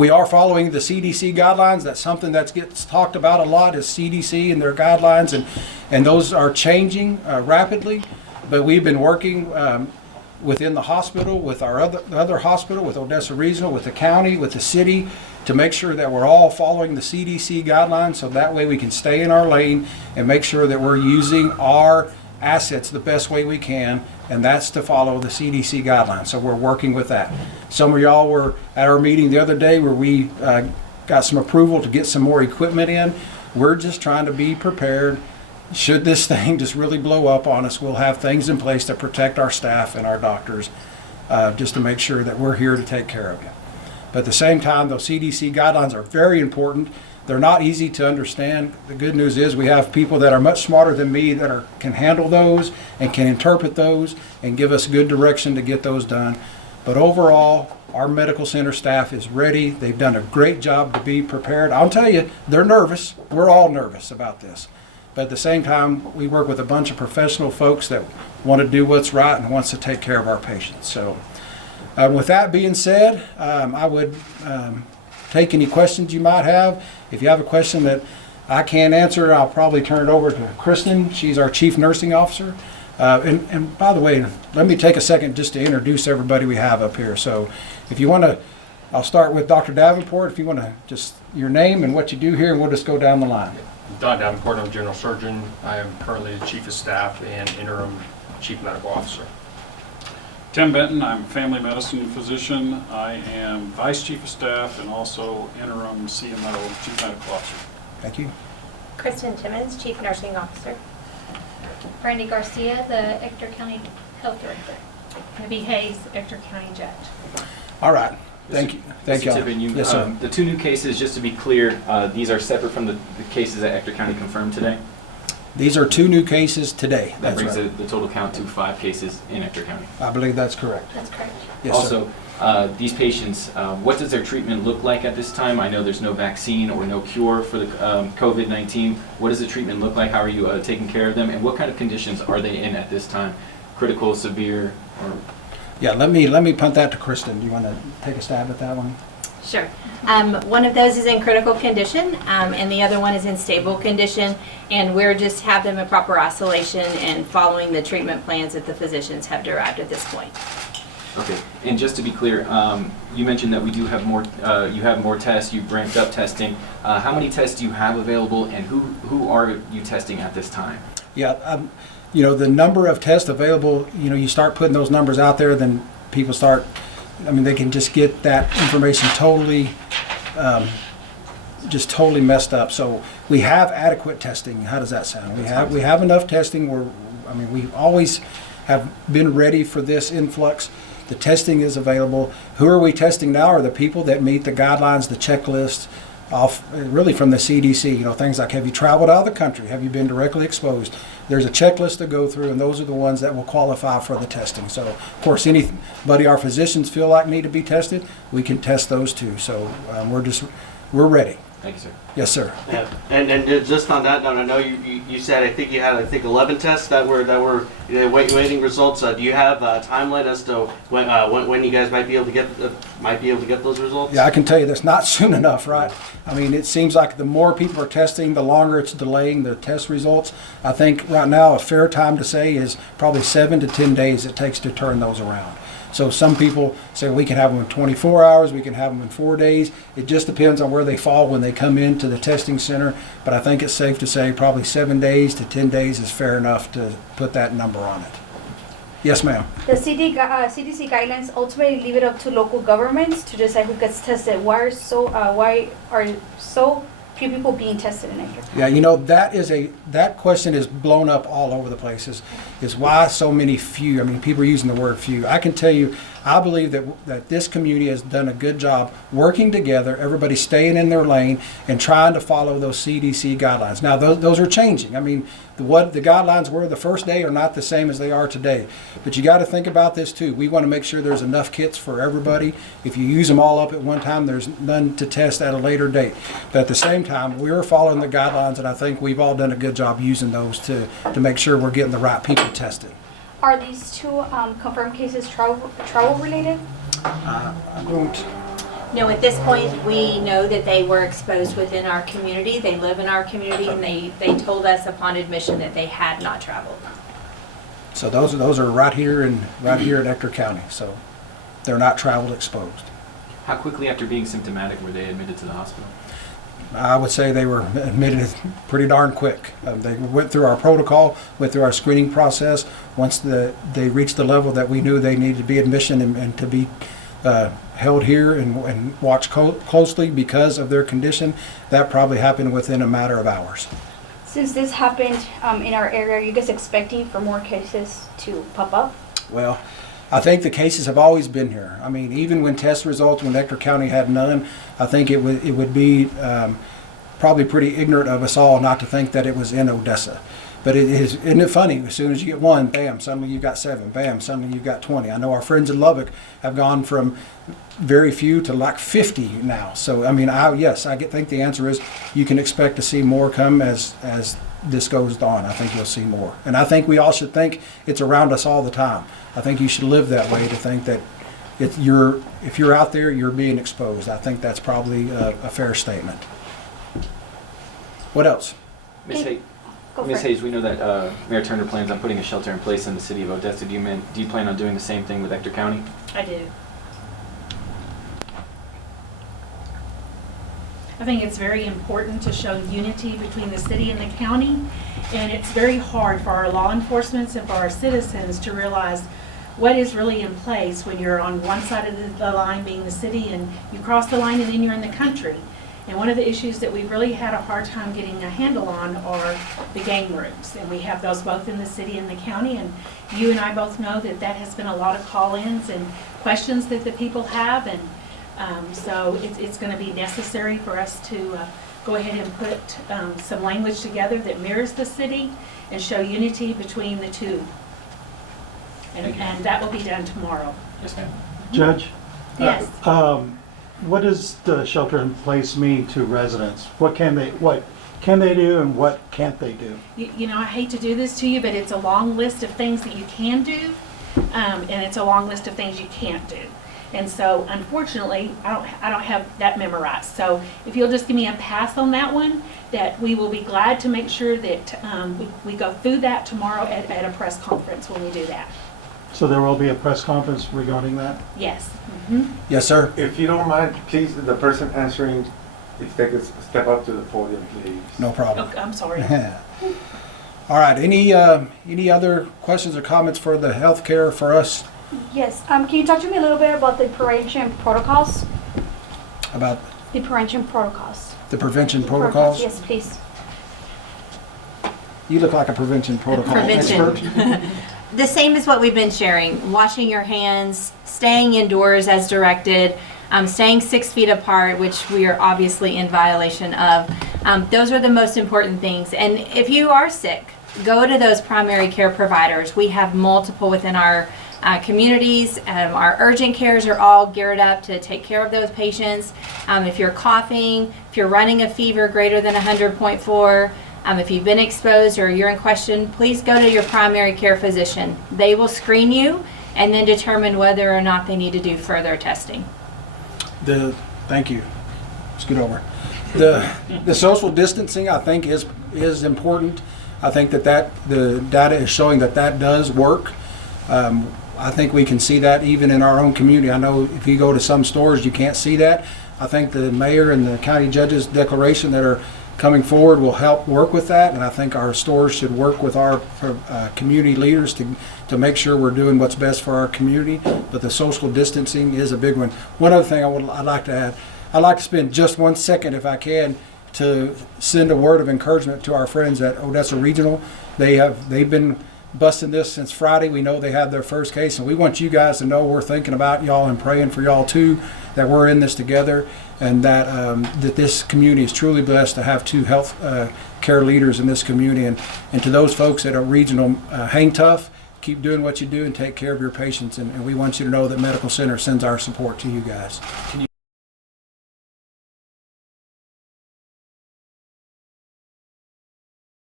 We are following the CDC guidelines. That's something that gets talked about a lot, is CDC and their guidelines, and those are changing rapidly. But we've been working within the hospital, with our other hospital, with Odessa Regional, with the county, with the city, to make sure that we're all following the CDC guidelines, so that way we can stay in our lane and make sure that we're using our assets the best way we can, and that's to follow the CDC guidelines. So we're working with that. Some of y'all were at our meeting the other day where we got some approval to get some more equipment in. We're just trying to be prepared. Should this thing just really blow up on us, we'll have things in place to protect our staff and our doctors, just to make sure that we're here to take care of you. But at the same time, those CDC guidelines are very important. They're not easy to understand. The good news is we have people that are much smarter than me that can handle those and can interpret those and give us good direction to get those done. But overall, our medical center staff is ready. They've done a great job to be prepared. I'll tell you, they're nervous. We're all nervous about this. But at the same time, we work with a bunch of professional folks that want to do what's right and wants to take care of our patients. So with that being said, I would take any questions you might have. If you have a question that I can't answer, I'll probably turn it over to Kristen. She's our Chief Nursing Officer. And by the way, let me take a second just to introduce everybody we have up here. So if you want to, I'll start with Dr. Davenport. If you want to, just your name and what you do here, and we'll just go down the line. Don Davenport, I'm General Surgeon. I am currently the Chief of Staff and Interim Chief Medical Officer. Tim Benton, I'm a family medicine physician. I am Vice Chief of Staff and also Interim CMO, Chief Medical Officer. Thank you. Kristen Timmons, Chief Nursing Officer. Brandy Garcia, the Ector County Health Director. Libby Hayes, Ector County Judge. All right. Thank you. Thank you. Yes, sir. The two new cases, just to be clear, these are separate from the cases that Ector County confirmed today? These are 2 new cases today. That brings right. the total count to 5 cases in Ector County. I believe that's correct. That's correct. Yes, also, sir. These patients, what does their treatment look like at this time? I know there's no vaccine or no cure for the COVID-19. What does the treatment look like? How are you taking care of them? And what kind of conditions are they in at this time? Critical, severe, or? Yeah, let me punt that to Kristen. Do you want to take a stab at that one? Sure. One of those is in critical condition, and the other one is in stable condition, and we're just have them in proper isolation and following the treatment plans that the physicians have derived at this point. Okay, and just to be clear, you mentioned that we do have more. You have more tests. You've ramped up testing. How many tests do you have available, and who are you testing at this time? Yeah, you know, the number of tests available. You know, you start putting those numbers out there, then people start. I mean, they can just get that information totally, just totally messed up. So we have adequate testing. How does that sound? We have enough testing. We always have been ready for this influx. The testing is available. Who are we testing now are the people that meet the guidelines, the checklist, really from the CDC. You know, things like, have you traveled out of the country? Have you been directly exposed? There's a checklist to go through, and those are the ones that will qualify for the testing. So, of course, anybody our physicians feel like need to be tested, we can test those too. So we're ready. Thank you, sir. Yes, sir. Yeah, and just on that note, I know you said you had 11 tests that were waiting results. Do you have a timeline as to when you guys might be able to get those results? Yeah, I can tell you that's not soon enough, right? I mean, it seems like the more people are testing, the longer it's delaying the test results. I think right now a fair time to say is probably 7 to 10 days it takes to turn those around. So some people say we can have them in 24 hours, we can have them in 4 days. It just depends on where they fall when they come into the testing center. But I think it's safe to say probably 7 days to 10 days is fair enough to put that number on it. Yes, ma'am. The CDC guidelines ultimately leave it up to local governments to decide who gets tested. Why are so few people being tested in Ector? Yeah, you know, that question is blown up all over the place. Is why so many few? I mean, people are using the word few. I can tell you, I believe that this community has done a good job working together, everybody staying in their lane and trying to follow those CDC guidelines. Now, those are changing. I mean, what the guidelines were the first day are not the same as they are today. But you got to think about this too. We want to make sure there's enough kits for everybody. If you use them all up at one time, there's none to test at a later date. But at the same time, we're following the guidelines, and I think we've all done a good job using those to make sure we're getting the right people tested. Are these 2 confirmed cases travel related? I don't. No, at this point, we know that they were exposed within our community. They live in our community, and they told us upon admission that they had not traveled. So those are right here at Ector County, so they're not travel exposed. How quickly after being symptomatic were they admitted to the hospital? I would say they were admitted pretty darn quick. They went through our protocol, went through our screening process. Once they reached the level that we knew they needed to be admission and to be held here and watched closely because of their condition, that probably happened within a matter of hours. Since this happened in our area, are you guys expecting for more cases to pop up? Well, I think the cases have always been here. I mean, even when test results, when Ector County had none, I think it would be probably pretty ignorant of us all not to think that it was in Odessa. But isn't it funny? As soon as you get one, bam, suddenly you've got 7. Bam, suddenly you've got 20. I know our friends in Lubbock have gone from very few to like 50 now. So, I mean, I think the answer is you can expect to see more come as this goes on. I think you'll see more. And I think we all should think it's around us all the time. I think you should live that way, to think that if you're out there, you're being exposed. I think that's probably a fair statement. What else? Ms. Hayes, Go for Ms. it. Hayes, we know that Mayor Turner plans on putting a shelter in place in the city of Odessa. Do you plan on doing the same thing with Ector County? I do. I think it's very important to show unity between the city and the county, and it's very hard for our law enforcement and for our citizens to realize what is really in place when you're on one side of the line, being the city, and you cross the line and then you're in the country. And one of the issues that we really had a hard time getting a handle on are the gang rooms. And we have those both in the city and the county, and you and I both know that that has been a lot of call-ins and questions that the people have, and so it's going to be necessary for us to go ahead and put some language together that mirrors the city and show unity between the two. Thank you. And that will be done tomorrow. Yes, ma'am. Judge? Yes. What does the shelter in place mean to residents? What can they do and what can't they do? You know, I hate to do this to you, but it's a long list of things that you can do, and it's a long list of things you can't do. And so, unfortunately, I don't have that memorized. So, if you'll just give me a pass on that one, that we will be glad to make sure that we go through that tomorrow at a press conference when we do that. So there will be a press conference regarding that? Yes. Mm-hmm. Yes, sir. If you don't mind, please, the person answering, if they could step up to the podium, please. No problem. Oh, I'm sorry. All right. Any other questions or comments for the healthcare for us Yes. Can you talk to me a little bit about the prevention protocols? about The prevention protocols. the prevention protocols? Yes, please. You look like a prevention protocol Prevention. expert. The same as what we've been sharing: washing your hands, staying indoors as directed, staying 6 feet apart, which we are obviously in violation of. Those are the most important things. And if you are sick, go to those primary care providers. We have multiple within our communities. Our urgent cares are all geared up to take care of those patients. If you're coughing, if you're running a fever greater than 100.4, if you've been exposed or you're in question, please go to your primary care physician. They will screen you and then determine whether or not they need to do further testing. Thank you. Scoot over. The social distancing, I think, is important. I think that the data is showing that does work. I think we can see that even in our own community. I know if you go to some stores, you can't see that. I think the mayor and the county judge's declaration that are coming forward will help work with that, and I think our stores should work with our community leaders to make sure we're doing what's best for our community. But the social distancing is a big one. One other thing I'd like to add, I'd like to spend just 1 second, if I can, to send a word of encouragement to our friends at Odessa Regional. They've been busting this since Friday. We know they had their first case, and we want you guys to know we're thinking about y'all and praying for y'all too, that we're in this together, and that that this community is truly blessed to have 2 health care leaders in this community. And to those folks that are regional, hang tough, keep doing what you do, and take care of your patients. And we want you to know that Medical Center sends our support to you guys.